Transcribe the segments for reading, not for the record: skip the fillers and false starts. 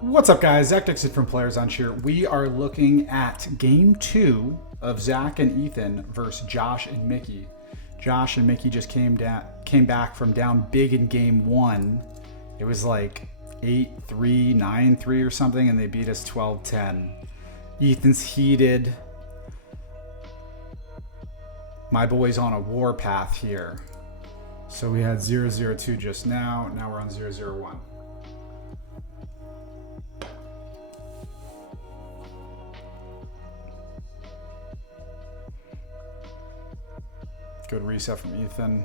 What's up, guys? Zach+Ethan from Players on here. We are looking at game 2 of Zach and Ethan versus Josh and Mickey. Josh and Mickey just came back from down big in game 1. It was like 8-3, 9-3 or something, and they beat us 12-10. Ethan's heated. My boy's on a warpath here. So we had 0-0-2 just now. Now we're on 0-0-1. Good reset from Ethan.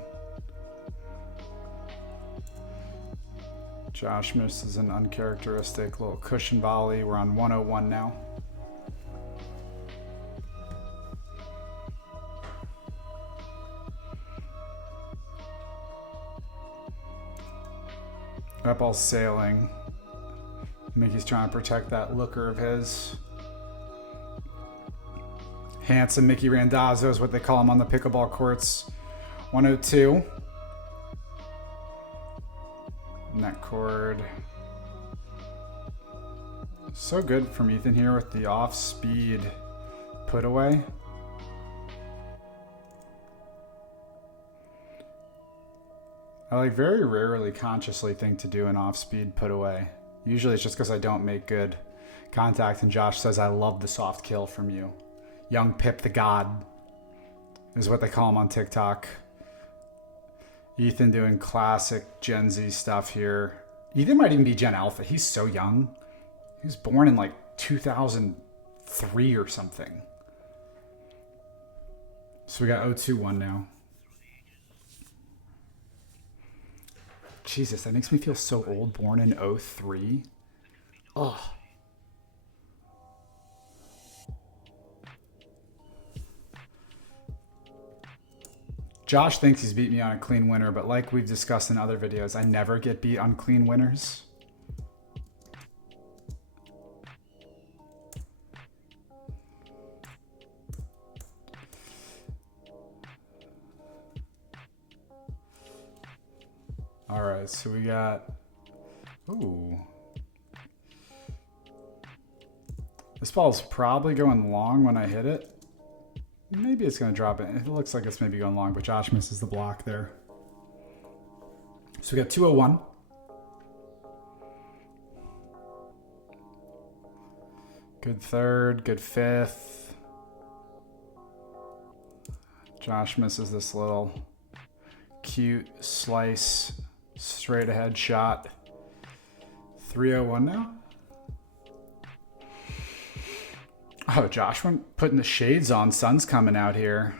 Josh misses an uncharacteristic little cushion volley. We're on 101 now. That ball's sailing. Mickey's trying to protect that looker of his. Handsome Mickey Randazzo is what they call him on the pickleball courts. 102. Net cord. So good from Ethan here with the off-speed put away. I very rarely consciously think to do an off-speed put away. Usually it's just because I don't make good contact, and Josh says, I love the soft kill from you. Young Pip the God is what they call him on TikTok. Ethan doing classic Gen Z stuff here. Ethan might even be Gen Alpha. He's so young. He was born in like 2003 or something. So we got 0-2-1 now. Jesus, that makes me feel so old. Born in 03. Ugh. Josh thinks he's beat me on a clean winner, but like we've discussed in other videos, I never get beat on clean winners. All right, so we got, ooh. This ball's probably going long when I hit it. Maybe it's going to drop it. It looks like it's maybe going long, but Josh misses the block there. So we got 201. Good third, good fifth. Josh misses this little cute slice, straight ahead shot. 301 now. Oh, Josh went putting the shades on. Sun's coming out here.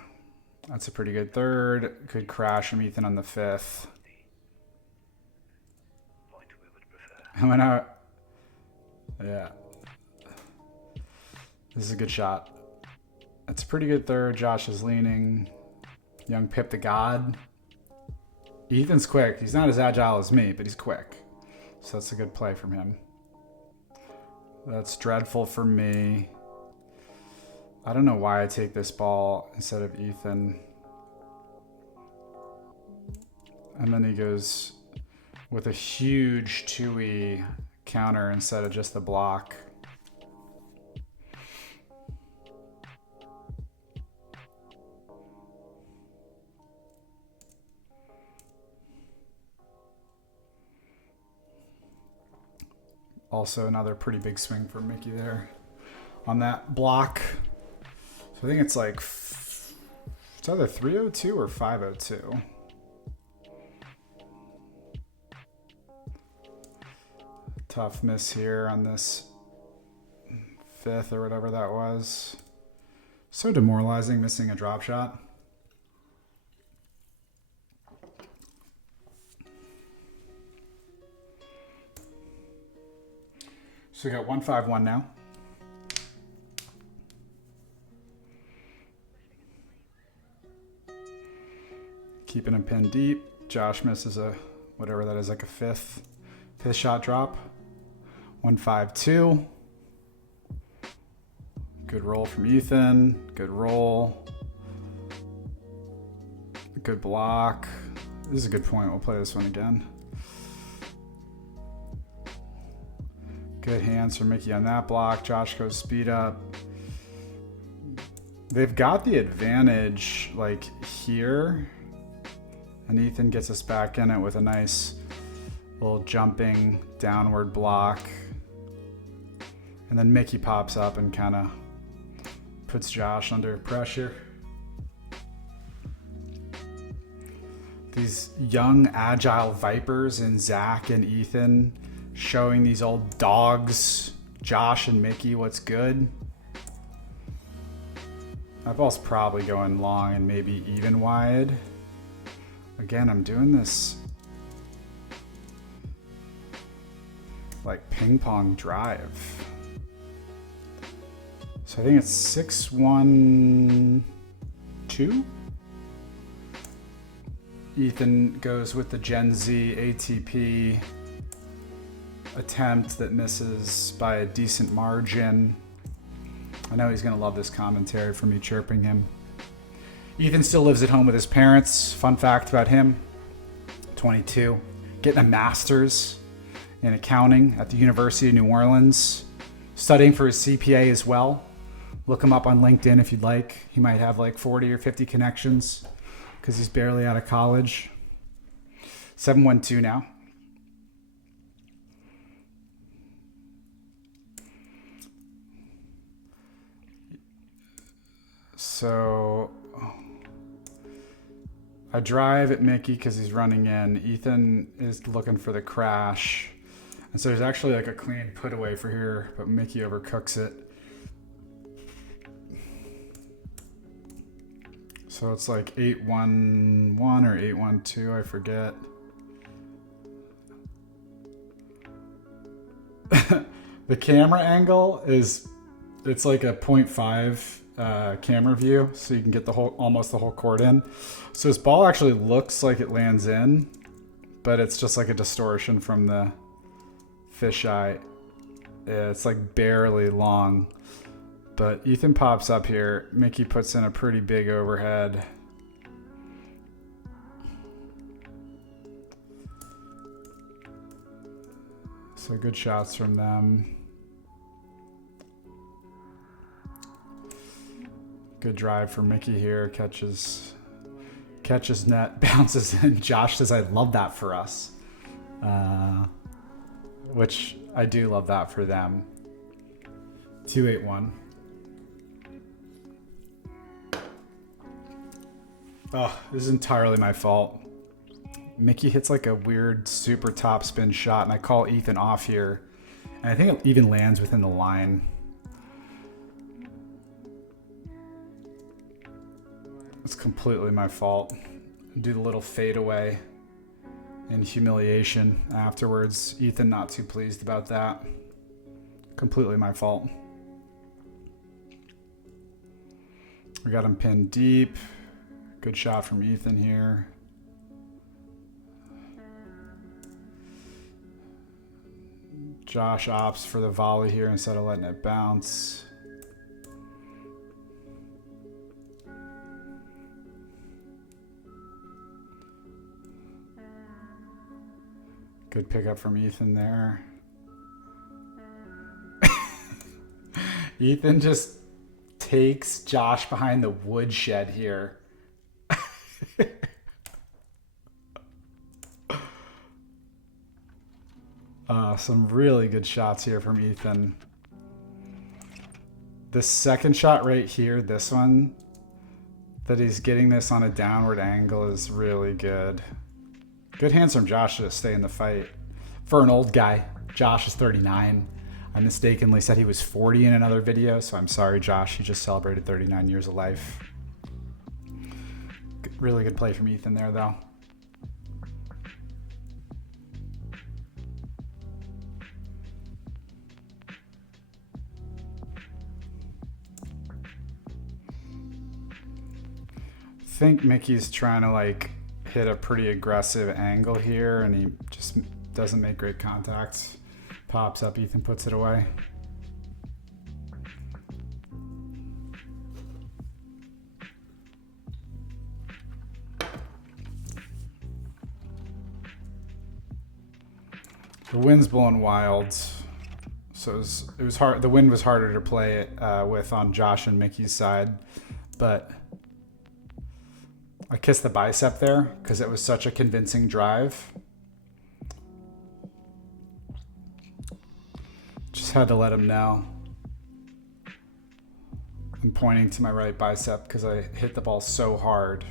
That's a pretty good third. Good crash from Ethan on the fifth. I went out. Yeah. This is a good shot. That's a pretty good third. Josh is leaning. Young Pip the God. Ethan's quick. He's not as agile as me, but he's quick. So that's a good play from him. That's dreadful for me. I don't know why I take this ball instead of Ethan. And then he goes with a huge 2E counter instead of just the block. Also another pretty big swing for Mickey there on that block. I think it's like, it's either 302 or 502. Tough miss here on this fifth or whatever that was. So demoralizing missing a drop shot. So we got 151 now. Keeping him pinned deep. Josh misses a, whatever that is, like a fifth shot drop. 152. Good roll from Ethan. Good roll. Good block. This is a good point. We'll play this one again. Good hands from Mickey on that block. Josh goes speed up. They've got the advantage like here. And Ethan gets us back in it with a nice little jumping downward block. And then Mickey pops up and kind of puts Josh under pressure. These young, agile vipers in Zach and Ethan showing these old dogs, Josh and Mickey, what's good. That ball's probably going long and maybe even wide. Again, I'm doing this like ping pong drive. So I think it's 6-1-2. Ethan goes with the Gen Z ATP attempt that misses by a decent margin. I know he's gonna love this commentary for me chirping him. Ethan still lives at home with his parents. Fun fact about him, 22, getting a master's in accounting at the University of New Orleans, studying for his CPA as well. Look him up on LinkedIn if you'd like. He might have like 40 or 50 connections because he's barely out of college. 7-1-2 now. So I drive at Mickey because he's running in. Ethan is looking for the crash. And so there's actually like a clean put away for here, but Mickey overcooks it. So it's like 8-1-1 or 8-1-2, I forget. The camera angle is, it's like a 0.5 camera view, so you can get the whole, almost the whole court in. So this ball actually looks like it lands in, but it's just like a distortion from the fisheye. It's like barely long. But Ethan pops up here. Mickey puts in a pretty big overhead. So good shots from them. Good drive for Mickey here. Catches net, bounces in. Josh says, I love that for us. Which I do love that for them. 2-8-1. Oh, this is entirely my fault. Mickey hits like a weird super top spin shot, and I call Ethan off here. And I think it even lands within the line. It's completely my fault. Do the little fadeaway and humiliation afterwards. Ethan not too pleased about that. Completely my fault. We got him pinned deep. Good shot from Ethan here. Josh opts for the volley here instead of letting it bounce. Good pickup from Ethan there. Ethan just takes Josh behind the woodshed here. Some really good shots here from Ethan. This second shot right here, this one, that he's getting this on a downward angle is really good. Good hands from Josh to stay in the fight. For an old guy, Josh is 39. I mistakenly said he was 40 in another video, so I'm sorry, Josh. He just celebrated 39 years of life. Really good play from Ethan there, though. I think Mickey's trying to like hit a pretty aggressive angle here, and he just doesn't make great contact. Pops up, Ethan puts it away. The wind's blowing wild. So it was hard. The wind was harder to play it with on Josh and Mickey's side, but I kissed the bicep there because it was such a convincing drive. Just had to let him know. I'm pointing to my right bicep because I hit the ball so hard.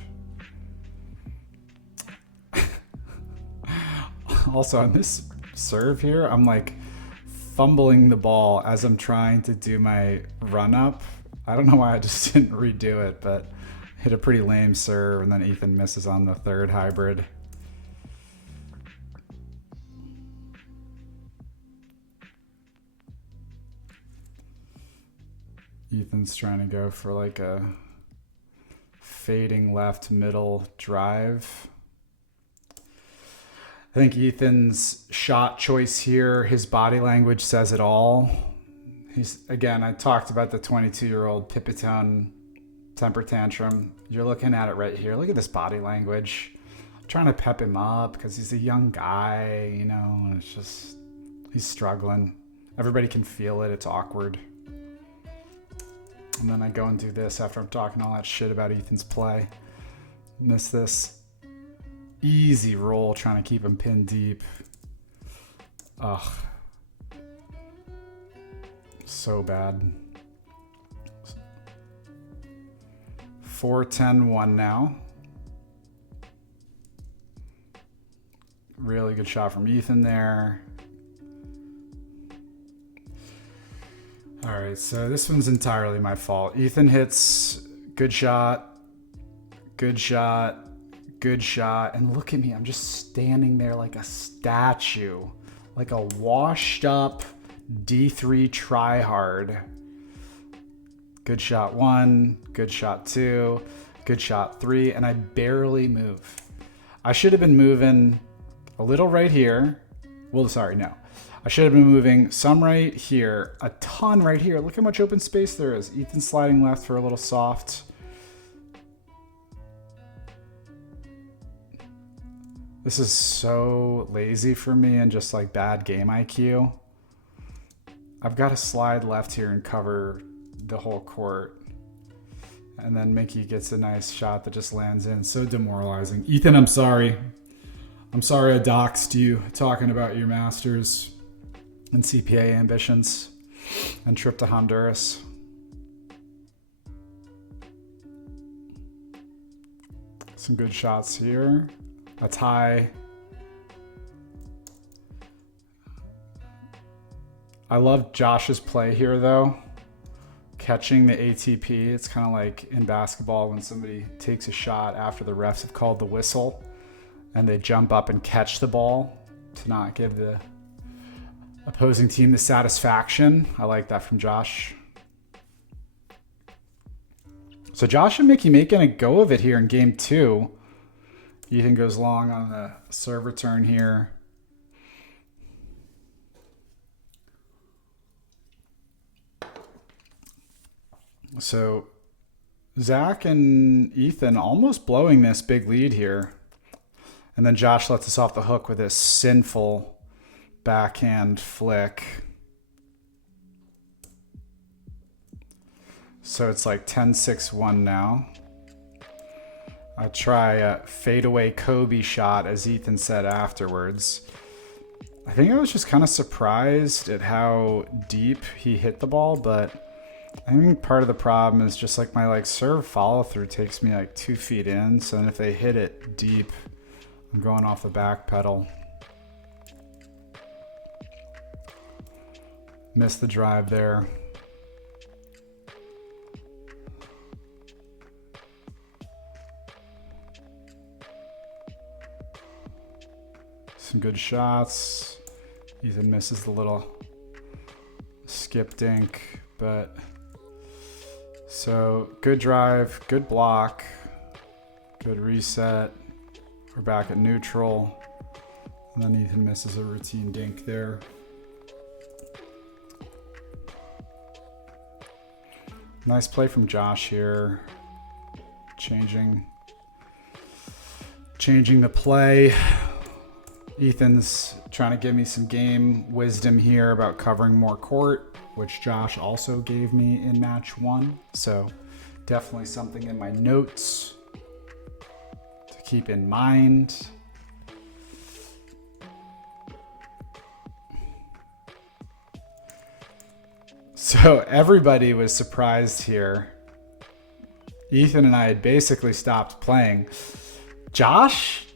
Also, on this serve here, I'm like fumbling the ball as I'm trying to do my run up. I don't know why I just didn't redo it, but hit a pretty lame serve, and then Ethan misses on the third hybrid. Ethan's trying to go for like a fading left middle drive. I think Ethan's shot choice here, his body language says it all. Again, I talked about the 22-year-old Pipitone temper tantrum. You're looking at it right here. Look at this body language. I'm trying to pep him up because he's a young guy, you know, and it's just, he's struggling. Everybody can feel it. It's awkward. And then I go and do this after I'm talking all that shit about Ethan's play. Miss this easy roll, trying to keep him pinned deep. Ugh. So bad. 4-10-1 now. Really good shot from Ethan there. All right, so this one's entirely my fault. Ethan hits good shot, good shot, good shot, and look at me. I'm just standing there like a statue, like a washed up D3 tryhard. Good shot 1, good shot 2, good shot 3, and I barely move. I should have been moving a little right here. Well, sorry, no. I should have been moving some right here, a ton right here. Look how much open space there is. Ethan sliding left for a little soft. This is so lazy for me and just like bad game IQ. I've got to slide left here and cover the whole court. And then Mickey gets a nice shot that just lands in. So demoralizing. Ethan, I'm sorry. I'm sorry I doxed you talking about your masters and CPA ambitions and trip to Honduras. Some good shots here. A tie. I love Josh's play here though. Catching the ATP. It's kind of like in basketball when somebody takes a shot after the refs have called the whistle and they jump up and catch the ball to not give the opposing team the satisfaction. I like that from Josh. So Josh and Mickey making a go of it here in game 2. Ethan goes long on the serve return here. So Zach and Ethan almost blowing this big lead here. And then Josh lets us off the hook with this sinful backhand flick. So it's like 10-6-1 now. I try a fadeaway Kobe shot, as Ethan said afterwards. I think I was just kind of surprised at how deep he hit the ball, but I think part of the problem is just like my serve follow through takes me like 2 feet in. So then if they hit it deep, I'm going off the back pedal. Missed the drive there. Some good shots. Ethan misses the little skip dink, but so good drive, good block, good reset. We're back at neutral. And then Ethan misses a routine dink there. Nice play from Josh here. Changing the play. Ethan's trying to give me some game wisdom here about covering more court, which Josh also gave me in match 1. So definitely something in my notes to keep in mind. So everybody was surprised here. Ethan and I had basically stopped playing. Josh,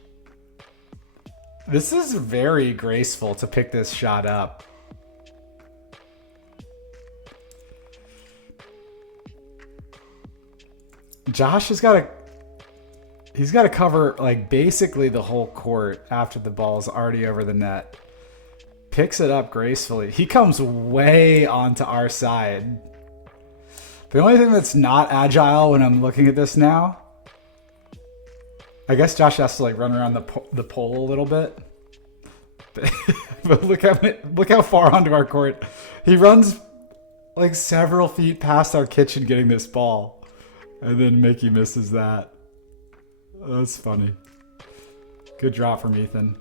this is very graceful to pick this shot up. Josh has got to cover like basically the whole court after the ball's already over the net. Picks it up gracefully. He comes way onto our side. The only thing that's not agile when I'm looking at this now, I guess Josh has to like run around the pole a little bit. But look how far onto our court. He runs like several feet past our kitchen getting this ball. And then Mickey misses that. That's funny. Good draw from Ethan.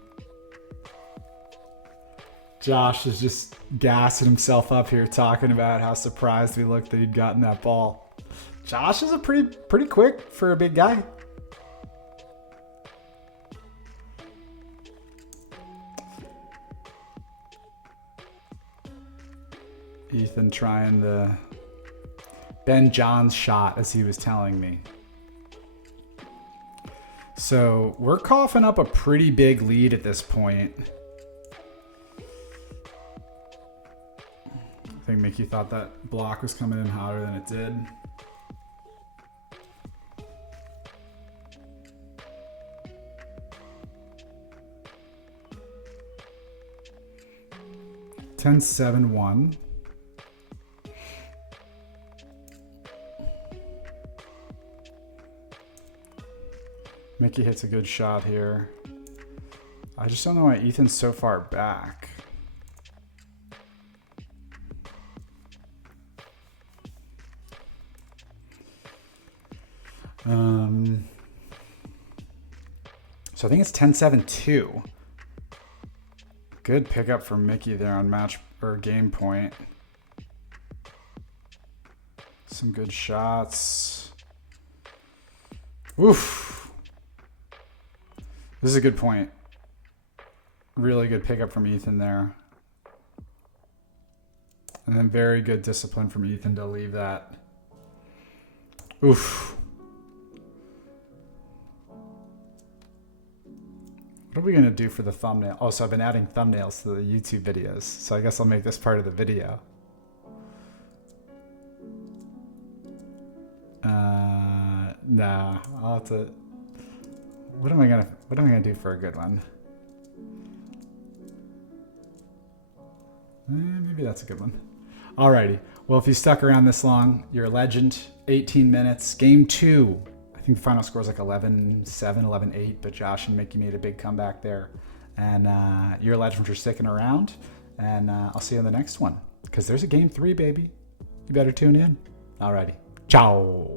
Josh is just gassing himself up here talking about how surprised we looked that he'd gotten that ball. Josh is a pretty quick for a big guy. Ethan trying the Ben John's shot as he was telling me. So we're coughing up a pretty big lead at this point. I think Mickey thought that block was coming in hotter than it did. Ten 7-1. Mickey hits a good shot here. I just don't know why Ethan's so far back. So I think it's 10-7-2. Good pickup from Mickey there on match or game point. Some good shots. Oof. This is a good point. Really good pickup from Ethan there. And then very good discipline from Ethan to leave that. Oof. What are we going to do for the thumbnail? Oh, so I've been adding thumbnails to the YouTube videos. So I guess I'll make this part of the video. Nah, I'll have to... What am I gonna do for a good one? Maybe that's a good one. Alrighty. Well, if you stuck around this long, you're a legend. 18 minutes. Game 2. I think the final score is like 11-7, 11-8, but Josh and Mickey made a big comeback there. And you're a legend for sticking around. And I'll see you in the next one. Because there's a game 3, baby. You better tune in. Alrighty. Ciao.